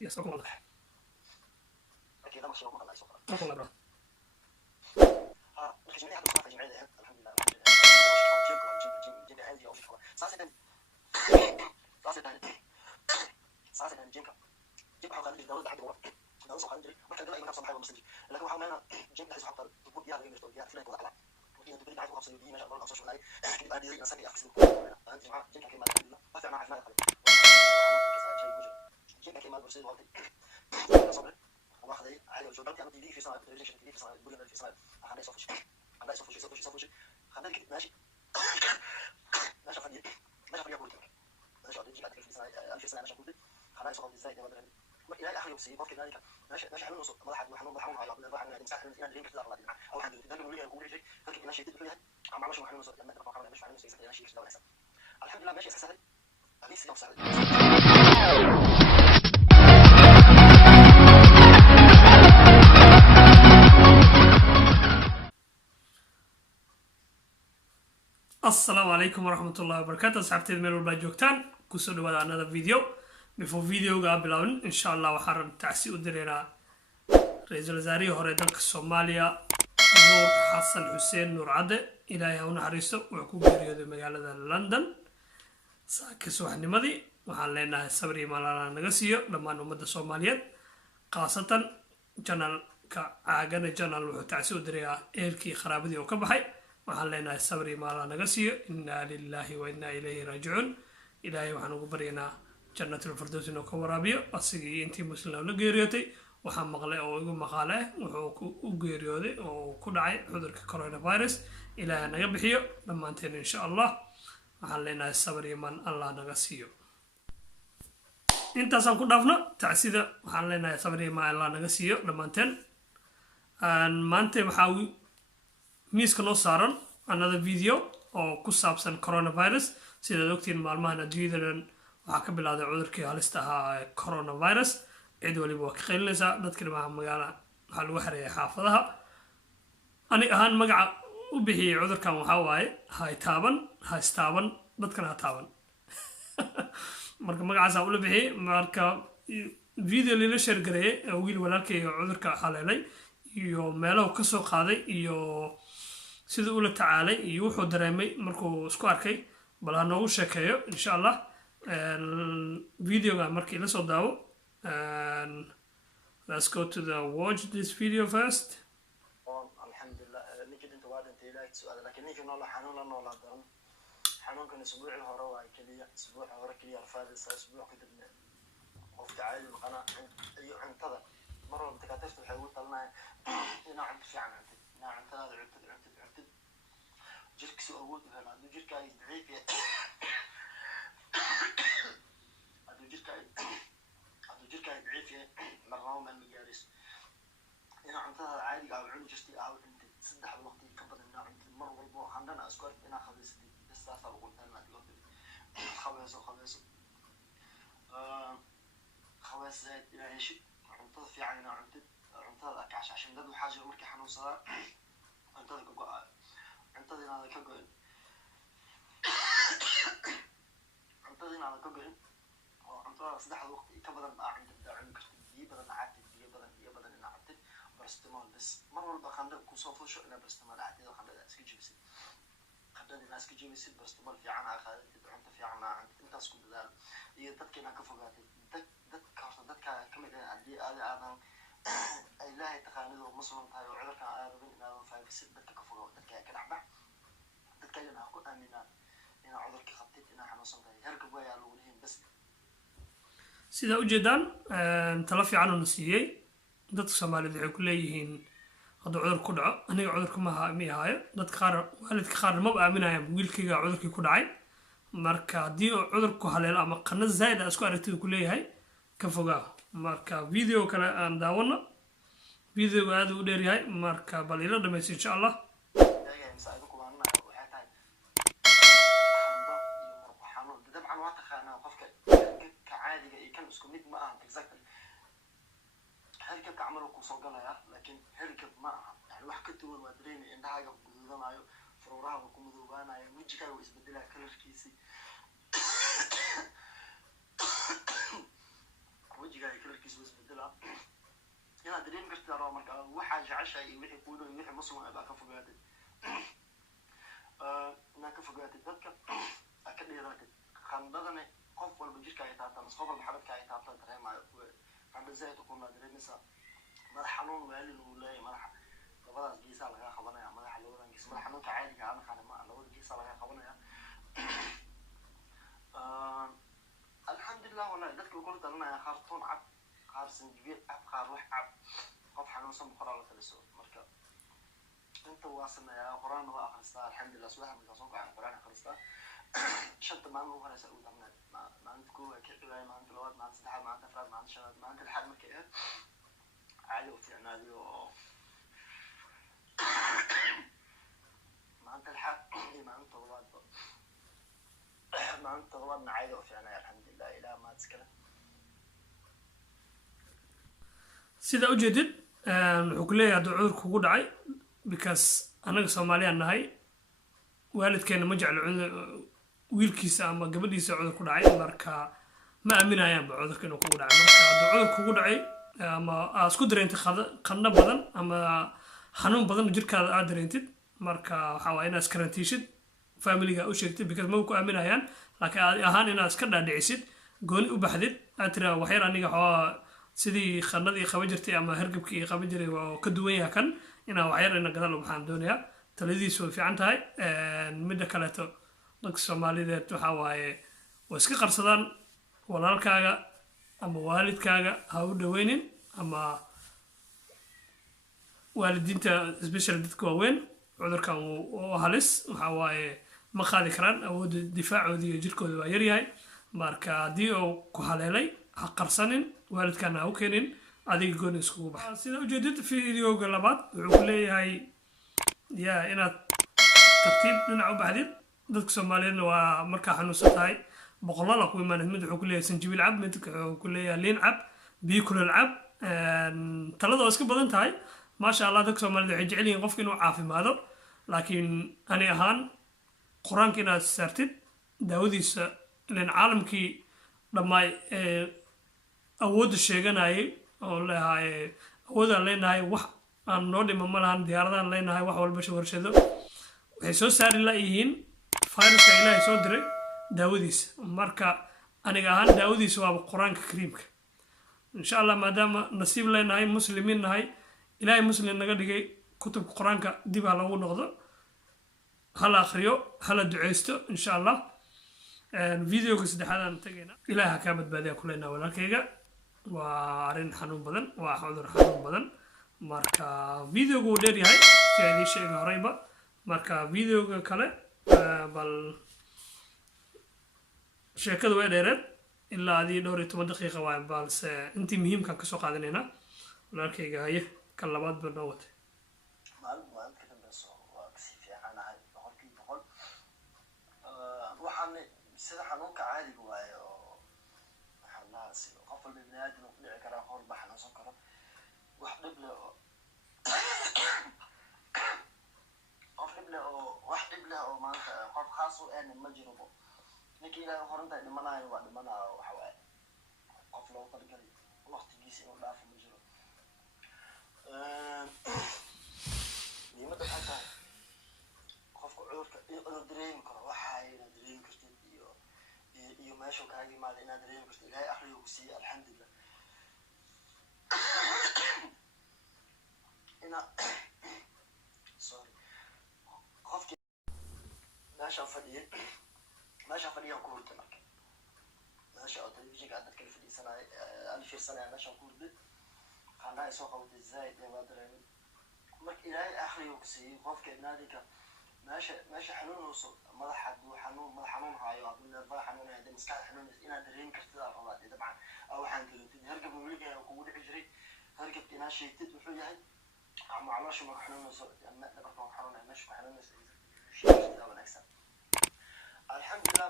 Yes, okay, والله. أكيد ما شاء الله الله يسوق. Okay, والله bro. الخدمة هذا صافي جمعية الحمد لله جيم عادي أو في خلاص صافي جيمك جيم حاول خليج الدولة لحد ورا لو صح عندي ما كان لا يصلح حاجة مسجل لكن هو عملنا جيم بحيث حط تقول يا رجال يا فلان ولا وكنا تقول عايز خمسة يودي ما شاء الله خمسة شوي كنت عادي زي نسمي أحسن أنت مع جيم كمان لا ما في معه فلان جيم كمان برسل وقتي صبر واخذ عادي وشو بنتي عملت في صناعة في صناعة بقول في صناعة خلينا يصفش خلينا يصفش خلينا كده ماشي ماشي خلينا ماشي خلينا أقول لك ماشي أقول لك في صناعة ألف صناعة ماشي أقول لك خلينا يصفش إزاي ده بدل إلى آخر يوم ممكن ذلك ماشي حلو نص ما حد محمود محمود على عبد الله عن الإنسان الإنسان اللي يقدر الله أو حد ده بيقول لي أقول شيء فكر ماشي تقول لي عم ماشي محمود نص لما تبقى محمود ماشي محمود نص ماشي كده ولا الحمد لله ماشي سهل أليس يوم سهل Assalamu alaikum warahmatullahi wabarakatuh. Asxaabteed meel walba joogtaan kusoo dhawaada another video. Before videoga bilaawin insha Allah waxaan tacsi u direynaa ra'iisul wasaarihii hore dalka Soomaaliya Nuur Xasan Xuseen Nuur Cadde ilaahay ha u naxariisto wuxuu ku geeriyooday magaalada London saaka subaxnimadii waxaan leenahay sabir iyo maal naga siiyo dhammaan ummadda Soomaaliyeed qaasatan channelka caagana channel wuxuu tacsi u direeyaa eerkii qaraabadii oo ka baxay waxaan leenahay sabir iyo maal naga siiyo inna lillahi wa inna ilayhi raaji'uun ilaahay waxaan ugu baryaynaa jannatul firdaws inuu ka waraabiyo asigii intii muslim la geeriyootay waxaan maqlay oo igu maqaale wuxuu u geeriyooday oo ku dhacay cudurka coronavirus ilaahay naga bixiyo dhammaanteen insha Allah waxaan leenahay sabir iyo maal Allah naga siiyo intaasaan ku dhaafno tacsida waxaan leenahay sabir iyo maal Allah naga siiyo dhammaanteen maanta waxaa miiska noo saaran another video oo ku saabsan coronavirus sidaad ogtiin maalmahan adduunyadan waxaa ka bilowday cudurkii halista ahaa ee coronavirus cid waliba waa ka qaylinaysaa dadka dhimaha magaala waxaa lagu xareeyay xaafadaha ani ahaan magaca u bixiyey cudurkan waxaa waaye ha istaaban dadkana ha taaban marka magacaasaa ula bixiyey marka video lila sheergareeyey wiil walaalkayga cudurka haleelay iyo meelahu ka soo qaaday iyo sidii ula tacaalay iyo wuxuu dareemay markuu isku arkay bal ha noogu sheekeeyo insha Allah videoga markii la soo daawo let's go to the watch this video first الحمد لله نجد انت واد انت لا سؤال لكن نيجي نقول حنون لنا ولا درن حنون كان اسبوع الهراء كليه اسبوع الهراء كليه فاز اسبوع كده وفي تعالي مقنا عنتظر مره دكاتره waxay ugu talnaa ina cunto fiican cunto ina cuntada cunto jirka soo awood u helo haduu jirka ay daciif yahay haduu jirka ay daciif yahay marnaba ma gaaris ina cuntada caadiga ah cunto jirtay ah cunto saddex waqti ka badan ina cunto mar walba handana isku ark ina khabiisatay istaasa ugu talnaa digood khabiiso khawaasad ina heshid cuntada fiican ina cunto cuntada ka cashin dad waxa jiro markii xanuunsada cuntada ka go'ay cuntada inaad ka go'in oo cuntada saddex waqti ka badan ah cuntada cun kartid biyo badan caadi biyo badan ina cabtid barastimool bas mar walba qandho ku soo fusho ina barastimool caadi qandhada iska jibsid qandhada ina iska jibsid barastimool fiican ah qaadid cunto fiican ah intaas ku dadaal iyo dadkina ka fogaatid dadka kamid ah hadii aadan ilaahay taqaanido muslim tahay oo cudurka aadabin inaad faafisid dadka ka fogaw dadka ka dhacba dadka ina ku aaminaan ina cudurka qabtid ina xanuunsan tahay herka way aad ugu leeyahay bas sida u jeedaan tala fiican oo siiyay dadka Soomaaliyeed waxay ku leeyihiin haduu cudur ku dhaco aniga cudurka ma haayo dadka qaar waalidka qaar ma aaminayaan wiilkayga cudurkii ku dhacay marka hadii cudurku haleelo ama qanad zaid ah isku aragtid ku leeyahay ka fogaa marka video kale aan daawano videoga aad u dheer yahay marka bal ila dhameys insha Allah dabcan waa taqaanaa qofka caadiga iyo kan isku mid ma aha exactly halka kacmalo ku soo galaya laakiin halka ma aha yani wax ka duwan waa dareemay indhahaaga gududanayo furuuraha ku mudoobaanayo wajigaaga uu isbedelaa kalarkiisa wejigaaga kalarkiisa was bedelaa inaad dareemi kartid rabo marka waxaa jeceshahay iyo wixii kuu dhow iyo wixii muslim baa ka fogaatid inaad ka fogaatid dadka aad ka dheeraatid qandhadana qof walba jirkaaga taabtaa mas qof walba xabadkaaga taabtaa dareemaayo qandha zaid ukunaa dareemaysaa madax xanuun waalin uu leeyahay madaxa labadaas geesaa lagaa qabanaya madaxa labadan gees madax xanuunka caadiga aan naqaana ma labada geesaa lagaa qabanaya alxamdulilah wallahi dadka kula talinaya qaar toon cab qaar sanjibiil cab qaar wax cab qof xanuunsan boqoraa la taliso marka inta waa sameeyaa qur-aan waa akhristaa alxamdulilah subaxa markaa soo kacay qur-aan akhristaa shanta maalin ugu horeysa ugu darneed maalinta koowaad ka cibaaya maalinta labaad maalinta saddexaad maalinta afraad maalinta shanaad maalinta lixaad markay ahayd caadi u fiicnaadiyo oo maalinta lixaad iyo maalinta todobaadba maalinta todobaadna caadi u fiicnaya alxamdulilah ilaah maad iskale sida ujeedid wuxuu ku leeyahay hadduu cudur kugu dhacay because anaga soomaaliyaan nahay waalidkeena ma jeclo wiilkiisa ama gabadhiisa cudur ku dhacay marka ma aaminayaanba cudurka inuu kugu dhacay marka hadduu cudur kugu dhacay ama aad isku dareentid qandho badan ama xanuun badan jirkaada aad dareentid marka waxaa waaya inaad iskarantiishid familiga u sheegtid because ma ku aaminayaan laakiin aad ahaan inaad iska dhaadhicisid gooni u baxdid aad tiraa waxyar aniga xoogaa sidii qandhadii qaba jirtay ama hargabkii qaba jiray waa ka duwan yahay kan inaan waxyar ina gadaal u baxaan doonayaa taladiisu way fiican tahay midda kaleeto dadka soomaalideed waxaa waaye way iska qarsadaan walaalkaaga ama waalidkaaga ha u dhaweynin ama waalidiinta especially dadka waaweyn cudurkan waa halis waxaa waaye ma qaadi karaan awoodda difaacoodii iyo jirkooda waa yaryahay marka haddii uu ku haleelay ha qarsanin waalidkaana ha u keenin adiga gooni iskugu baxa sida ujeedid videoga labaad wuxuu ku leeyahay yaa inaad tartiib dhinac u baxdid dadka soomaaliyeedna waa markaa xanuunsan tahay boqolaal ku imaanid mid wuxuu ku leeyahay sanjibiil cab mid wuxuu ku leeyahay liin cab biyo kulul cab talada oo iska badan tahay maasha allah dadka soomaaliyed waxay jecel yihiin qofka inuu caafimaado laakiin ani ahaan qur-aanka inaad saartid daawadiisa ilan caalamkii dhammaay awoodda sheeganayay oo leeyahay awoodaan leenahay wax aan noo dhima ma lahan diyaaradaan leenahay wax walba warshado waxay soo saari layihiin fayruska ilaahay soo diray daawadiisa marka aniga ahaan daawadiisa waaba qur-aanka kariimka insha allah maadaama nasiib leenahay muslimiin nahay ilaahay muslim naga dhigay kutubka qur-aanka dib ha lagu noqdo hala akhriyo hala duceysto insha allah videoga saddexaad aan tagayna ilaahay ha kaa badbaadiya ku leenaha walaalkayga waa arrin xanuun badan waa cudur xanuun badan marka videoga wuu dheer yahay si aan idiin sheegay horeyba marka videoga kale bal sheekada way dheereed ilaa adii dhowr iyo 10 daqiiqa waay balse intii muhiimkan kasoo qaadanayna walaalkayga haye kan labaad baa noo watay maalin ka dambayso waa kasii fiicanahay boqolkiiba boqol waxaan sida xanuunka caadiga waaye oo waxaan lahaa si qof walba bini aadam ku dhici karaa qof walba xanuunsan karo wax dhib leh oo maanta qof khaas u aan ma jiro ninkii ilaahay horinta dhimanayo waa dhimanayo waxa waaye qof loo talgalay waqtigiisa inuu dhaafo ma jiro niimada xataa qofka cudurka inuu dareemi karo waxa inaad dareemi kartid iyo meesha kaaga yimaada inaad dareemi kartid ilaahay akhriyo ku siiyay alxamdulilah ina sorry qofki meesha fadhiyaan ku hurtay marka meesha oo telefishinka dadka la fadhiisanaya aan fiirsanaya meesha ku hurtay qanaa soo qawday zaid ee waa dareemay marka ilaahay akhriyo ku siiyay qofka naadika meesha xanuunayso madax xanuun hayo haddii nerfaha xanuunaya haddii maskaxda xanuunayso inaad dareemi kartid aa rabaa dabcan waxaan dareentid hargab weligaa kugu dhici jiray hargabka inaad sheegtid wuxuu yahay ama caloosha ma xanuunayso dhabarka ma xanuunaya meesha ku xanuunayso sheegtid wanaagsan alxamdulilah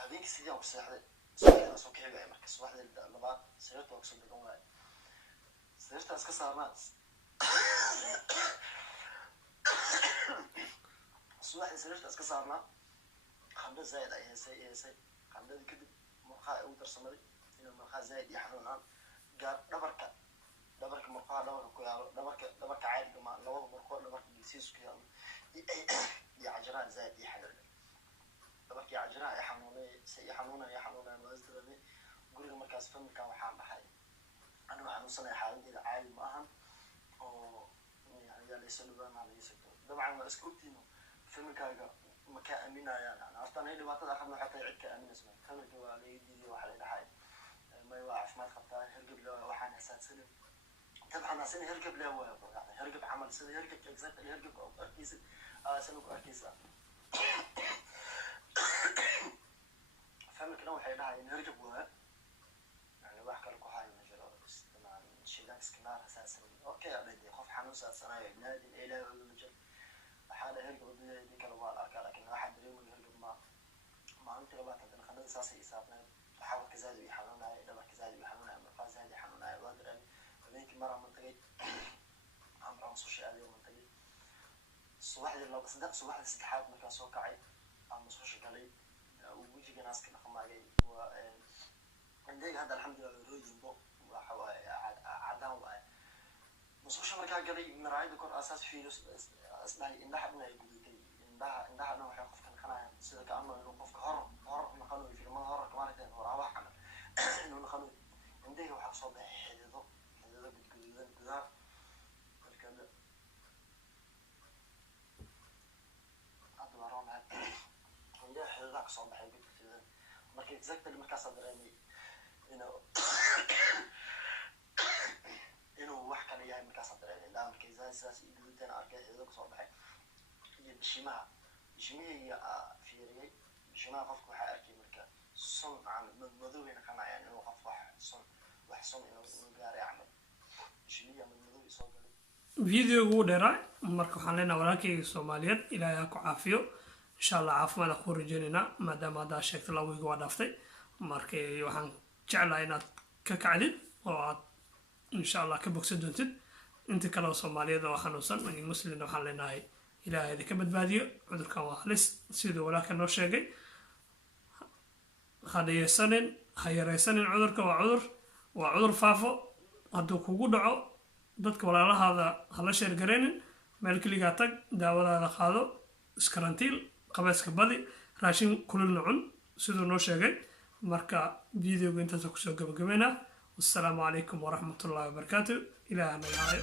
habeenkii sidii ku seexday subaxda soo kicay waay marka subaxda labaad sariirta ku soo degan waay sariirtaas ka saarnaa subaxda sariirtaas ka saarnaa qandho zaid ay heesay qandhadii kadib murqaha ay ugu darsamay inuu markaa zaaid iyo xanuunaan gaar dhabarka murqaha dhabarka ku yaalo dhabarka caadiga ma labada murqo dhabarka geesihiisa ku yaalo iyo cajaraha zaaid iyo xanuun dhabarkii cajaraha ay xanuunaya waa isdareemay guriga markaas familkan waxaan dhahay anigu xanuunsanaya xaaladdeeda caadi ma ahan oo yaa laysa dhibaanaa laysa dabcan waa iska ogtiino familkaaga ma kaa aaminayaan yani horta anay dhibaatada aqabna waxay tahay cid ka aaminaysa familka waa laga diiday waxaa la dhahay may waa caafimaad qabtaa hergeb le waxaan xasaadsanin dabcan asina hergeb le waa yani hergeb camal sida hergebka exactly hergebka oo arkaysid asina ku arkaysa familkana waxay dhahayeen hergeb waa yani wax kale ku hayo ma jiro shidaanka iskanaar xasaadsanin okay adhade qof xanuun saadsanayo naadin ilaahay oga ma jiro waxaa dhahay hergeb wadadii kale waa la arkaa laakiin waxaa dareemaya hergeb maalintii labaad haddana qanada saasay isaabneed xawadka zaadi way xanuunaya dhabarka zaadi way xanuunaya murqaha zaadi xanuunaya waa dareemay habeenkii maraa mantagay amraa musqusha aadayo mantagay subaxdii saddexaad markaa soo kacay aan musqusha galay wejiga naaska dhaqmaagay waa indhayga hadda alxamdulilah rooyinbo waxa waaye cadaan waaye musqusha markaa galay maraayada kor asaas fiiriyo isdhahay indhaha dhan ay gudatay indhaha dhan waxay qofka naqanayaan sida kaano inuu qofka hor naqanayo filmada horarka maaragtay waraabaha camal inuu naqanayo indhayga waxaa kasoo baxay xidido gudguduudan gudaha markana hadda waa roonaa indhaha xididaha kasoo baxay gudguduudan marka exactly markaasaa dareemay inuu wax kale yahay markaasaa dareemay indhaha markay sidaas iyo guduudana arkay xidido kasoo baxay iyo bishimihii fiiriyay bishimaha qofka waxaa arkay marka sun madmadoway naqanayaan inuu qof wax sun inuu gaaray camal bishimihii madmadow soo galay فيديو ugu dheeraa marka waxaan leenahay walaalkayga Soomaaliyeed ilaahay ha ku caafiyo insha Allah caafimaad ku rajaynayna maadaama aad sheegtay lawiga waa dhaftay marka waxaan jeclahay inaad ka kacdid oo aad insha Allah ka bogsan doontid inta kale oo Soomaaliyeed oo xanuunsan iyo muslimna waxaan leenahay ilaahay idinka badbaadiyo cudurkan waa halis sidoo walaalka noo sheegay ha yaraysanin cudurka waa cudur faafo hadduu kugu dhaco dadka walaalahaada hala sheer gareenin meel keligaa tag daawadaada qaado iskarantiil qabayska badi raashin kululna cun siduu noo sheegay marka videoga intaas kusoo gabagabeynaa wassalaamu calaykum waraxmatullaahi wabarakaatu ilaahana yaayo